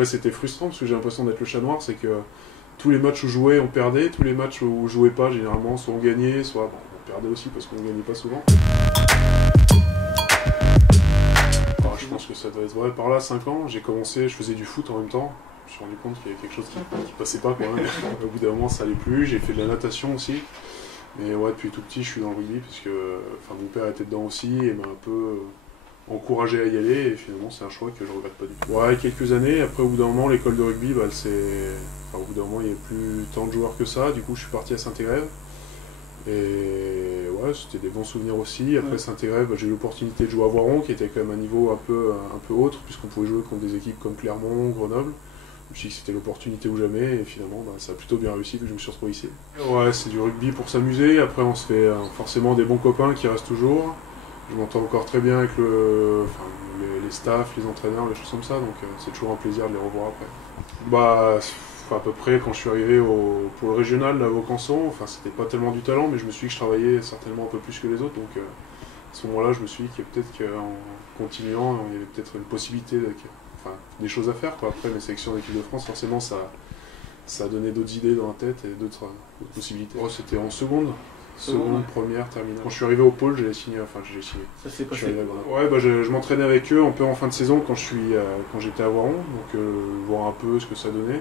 Après c'était frustrant parce que j'ai l'impression d'être le chat noir, c'est que tous les matchs où je jouais on perdait, tous les matchs où je jouais pas généralement soit on gagnait, soit bon, on perdait aussi parce qu'on gagnait pas souvent. Alors, je pense que ça doit être vrai par là, 5 ans, j'ai commencé, je faisais du foot en même temps. Je me suis rendu compte qu'il y avait quelque chose qui passait pas quand même. Au bout d'un moment ça allait plus, j'ai fait de la natation aussi. Mais ouais, depuis tout petit je suis dans le rugby parce que mon père était dedans aussi et m'a un peu encouragé à y aller et finalement c'est un choix que je regrette pas du tout. Ouais, quelques années, après au bout d'un moment l'école de rugby, au bout d'un moment il n'y avait plus tant de joueurs que ça, du coup je suis parti à Saint-Égrève. Et ouais, c'était des bons souvenirs aussi. Après Saint-Égrève, j'ai eu l'opportunité de jouer à Voiron, qui était quand même un niveau un peu autre, puisqu'on pouvait jouer contre des équipes comme Clermont, Grenoble. Je me suis dit que c'était l'opportunité ou jamais, et finalement ça a plutôt bien réussi, que je me suis retrouvé ici. Ouais, c'est du rugby pour s'amuser, après on se fait forcément des bons copains qui restent toujours. Je m'entends encore très bien avec les staffs, les entraîneurs, les choses comme ça, donc c'est toujours un plaisir de les revoir après. À peu près quand je suis arrivé pour le régional là, à Vaucanson, c'était pas tellement du talent, mais je me suis dit que je travaillais certainement un peu plus que les autres, donc à ce moment-là je me suis dit qu'il y a peut-être qu'en continuant, il y avait peut-être une possibilité, des choses à faire, quoi. Après mes sélections d'équipe de France, forcément ça a donné d'autres idées dans la tête et d'autres possibilités. C'était en seconde, première, terminale. Quand je suis arrivé au pôle, j'ai signé. Ça s'est passé. Ouais, je m'entraînais avec eux un peu en fin de saison quand j'étais à Voiron, donc voir un peu ce que ça donnait.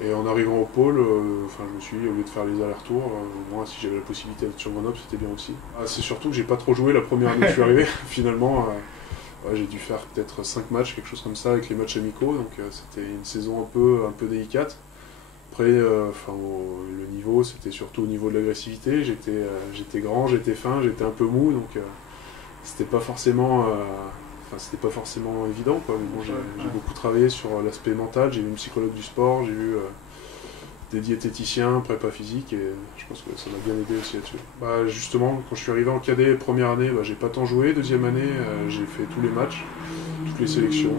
Et en arrivant au pôle, je me suis dit, au lieu de faire les allers-retours, moi si j'avais la possibilité d'être sur Grenoble, c'était bien aussi. C'est surtout que j'ai pas trop joué la première année que je suis arrivé. Finalement, j'ai dû faire peut-être 5 matchs, quelque chose comme ça, avec les matchs amicaux, donc c'était une saison un peu délicate. Après, le niveau, c'était surtout au niveau de l'agressivité. J'étais grand, j'étais fin, j'étais un peu mou, donc c'était pas forcément évident, quoi. Mais bon, j'ai beaucoup travaillé sur l'aspect mental, j'ai vu une psychologue du sport, j'ai vu des diététiciens, prépa physique, et je pense que ça m'a bien aidé aussi là-dessus. Justement, quand je suis arrivé en cadet, première année, j'ai pas tant joué, deuxième année, j'ai fait tous les matchs, toutes les sélections,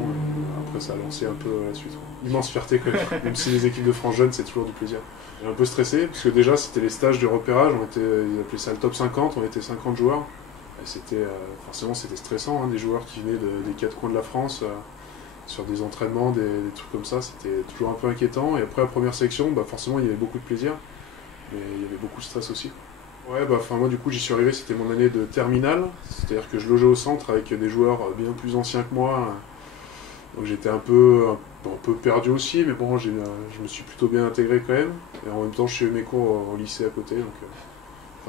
après ça a lancé un peu la suite. Immense fierté quand même si les équipes de France jeunes, c'est toujours du plaisir. J'ai un peu stressé, parce que déjà c'était les stages de repérage, ils appelaient ça le top 50, on était 50 joueurs. Forcément c'était stressant, hein, des joueurs qui venaient des 4 coins de la France sur des entraînements, des trucs comme ça, c'était toujours un peu inquiétant. Et après la première sélection, forcément il y avait beaucoup de plaisir, mais il y avait beaucoup de stress aussi. Ouais, moi du coup j'y suis arrivé, c'était mon année de terminale, c'est-à-dire que je logeais au centre avec des joueurs bien plus anciens que moi, donc j'étais un peu perdu aussi, mais bon, je me suis plutôt bien intégré quand même, et en même temps je suivais mes cours au lycée à côté, donc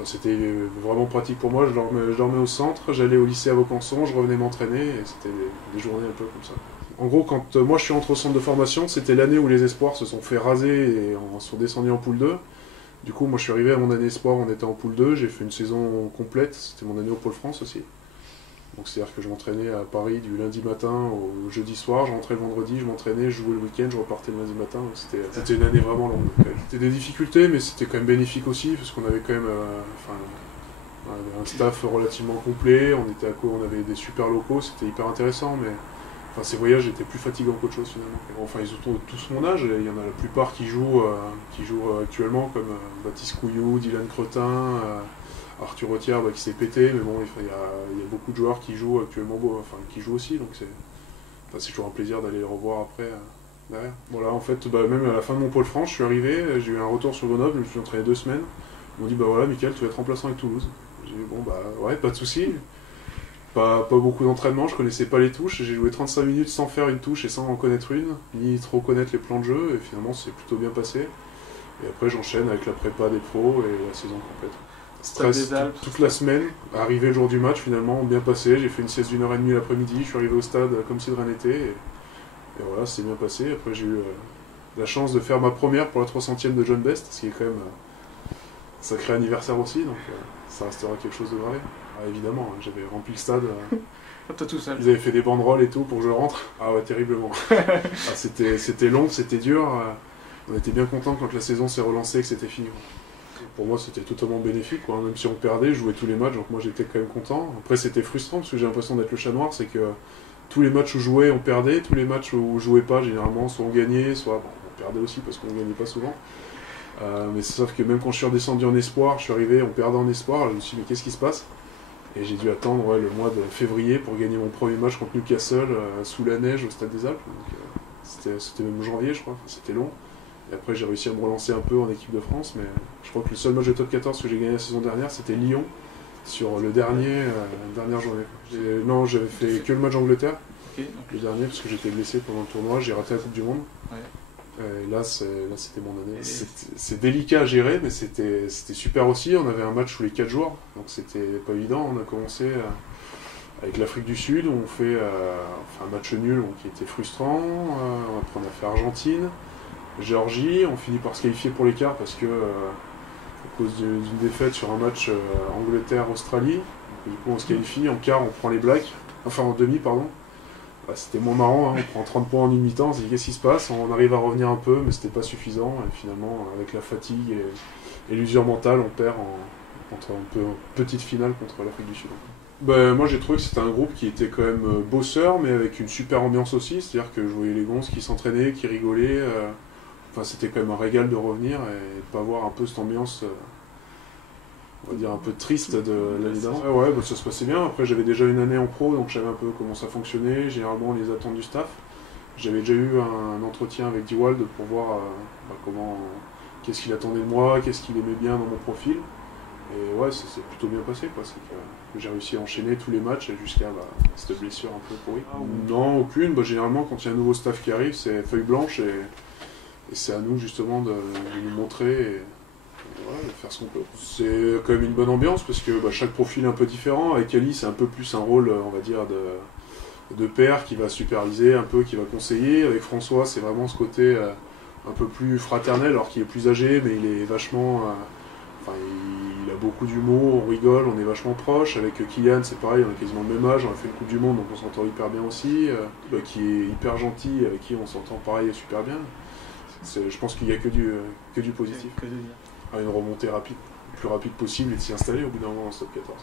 c'était vraiment pratique pour moi. Je dormais au centre, j'allais au lycée à Vaucanson, je revenais m'entraîner, et c'était des journées un peu comme ça. En gros, quand moi je suis rentré au centre de formation, c'était l'année où les espoirs se sont fait raser et sont descendus en poule 2. Du coup, moi je suis arrivé à mon année espoir, on était en poule 2, j'ai fait une saison complète, c'était mon année au Pôle France aussi. Donc c'est-à-dire que je m'entraînais à Paris du lundi matin au jeudi soir, je rentrais le vendredi, je m'entraînais, je jouais le week-end, je repartais le lundi matin, donc c'était une année vraiment longue. C'était des difficultés, mais c'était quand même bénéfique aussi, parce qu'on avait quand même un staff relativement complet, on avait des super locaux, c'était hyper intéressant, mais ces voyages étaient plus fatigants qu'autre chose finalement. Ils ont tous mon âge, il y en a la plupart qui jouent actuellement, comme Baptiste Couillou, Dylan Cretin, Arthur Rothière qui s'est pété, mais bon, il y a beaucoup de joueurs qui jouent actuellement, qui jouent aussi, donc c'est toujours un plaisir d'aller les revoir après derrière. Voilà, en fait, même à la fin de mon Pôle France, je suis arrivé, j'ai eu un retour sur Grenoble, je me suis entraîné 2 semaines. Ils m'ont dit, voilà, Mickaël, tu vas être remplaçant avec Toulouse. J'ai dit, ouais, pas de souci. Pas beaucoup d'entraînement, je connaissais pas les touches, j'ai joué 35 minutes sans faire une touche et sans en connaître une, ni trop connaître les plans de jeu, et finalement c'est plutôt bien passé. Et après j'enchaîne avec la prépa des pros et la saison complète. Stress toute la semaine, arrivé le jour du match finalement, bien passé, j'ai fait une sieste d'1h30 l'après-midi, je suis arrivé au stade comme si de rien n'était, et voilà, c'est bien passé. Après j'ai eu la chance de faire ma première pour la 300e de John Best, ce qui est quand même un sacré anniversaire aussi, donc ça restera quelque chose de gravé. Évidemment, j'avais rempli le stade. Toi tout seul. Ils avaient fait des banderoles et tout pour que je rentre. Ah ouais, terriblement. C'était long, c'était dur. On était bien contents quand la saison s'est relancée et que c'était fini. Pour moi, c'était totalement bénéfique, quoi. Même si on perdait, je jouais tous les matchs, donc moi j'étais quand même content. Après, c'était frustrant parce que j'ai l'impression d'être le chat noir, c'est que tous les matchs où je jouais, on perdait. Tous les matchs où je jouais pas, généralement, soit on gagnait, soit on perdait aussi parce qu'on gagnait pas souvent. Mais sauf que même quand je suis redescendu en espoir, je suis arrivé, on perdait en espoir, je me suis dit, mais qu'est-ce qui se passe ? Et j'ai dû attendre le mois de février pour gagner mon premier match contre Newcastle sous la neige au Stade des Alpes. Donc, c'était même janvier, je crois, enfin, c'était long. Et après, j'ai réussi à me relancer un peu en équipe de France, mais je crois que le seul match de top 14 que j'ai gagné la saison dernière, c'était Lyon, sur la dernière journée. Non, j'avais fait que le match d'Angleterre, le dernier, parce que j'étais blessé pendant le tournoi, j'ai raté la Coupe du Monde. Et là, c'était mon année. C'est délicat à gérer, mais c'était super aussi. On avait un match tous les 4 jours, donc c'était pas évident. On a commencé avec l'Afrique du Sud, où on fait un match nul donc, qui était frustrant. Après, on a fait Argentine, Géorgie. On finit par se qualifier pour les quarts parce que, à cause d'une défaite sur un match Angleterre-Australie, du coup, on se qualifie. En quart, on prend les Blacks, enfin en demi, pardon. Bah, c'était moins marrant, hein. On prend 30 points en une mi-temps, on se dit qu'est-ce qui se passe, on arrive à revenir un peu, mais c'était pas suffisant, et finalement, avec la fatigue et l'usure mentale, on perd en petite finale contre l'Afrique du Sud. Bah, moi j'ai trouvé que c'était un groupe qui était quand même bosseur, mais avec une super ambiance aussi, c'est-à-dire que je voyais les gonzes qui s'entraînaient, qui rigolaient, enfin c'était quand même un régal de revenir et de pas voir un peu cette ambiance... on va dire un peu triste de l'année d'avant. Ouais, bah, ça se passait bien. Après, j'avais déjà une année en pro, donc je savais un peu comment ça fonctionnait, généralement les attentes du staff. J'avais déjà eu un entretien avec Dewald pour voir qu'est-ce qu'il attendait de moi, qu'est-ce qu'il aimait bien dans mon profil. Et ouais, ça s'est plutôt bien passé, quoi. C'est que j'ai réussi à enchaîner tous les matchs jusqu'à cette blessure un peu pourrie. Non, aucune. Bah, généralement, quand il y a un nouveau staff qui arrive, c'est feuille blanche et c'est à nous justement de nous montrer. Ouais, faire ce qu'on peut. C'est quand même une bonne ambiance parce que chaque profil est un peu différent. Avec Ali, c'est un peu plus un rôle, on va dire, de père qui va superviser un peu, qui va conseiller. Avec François, c'est vraiment ce côté un peu plus fraternel, alors qu'il est plus âgé, mais il est vachement... il a beaucoup d'humour, on rigole, on est vachement proche. Avec Kylian, c'est pareil, on a quasiment le même âge, on a fait une Coupe du Monde, donc on s'entend hyper bien aussi. Qui est hyper gentil, avec qui on s'entend pareil et super bien. Je pense qu'il n'y a que du positif. Une remontée rapide, le plus rapide possible et de s'y installer au bout d'un moment dans ce top 14.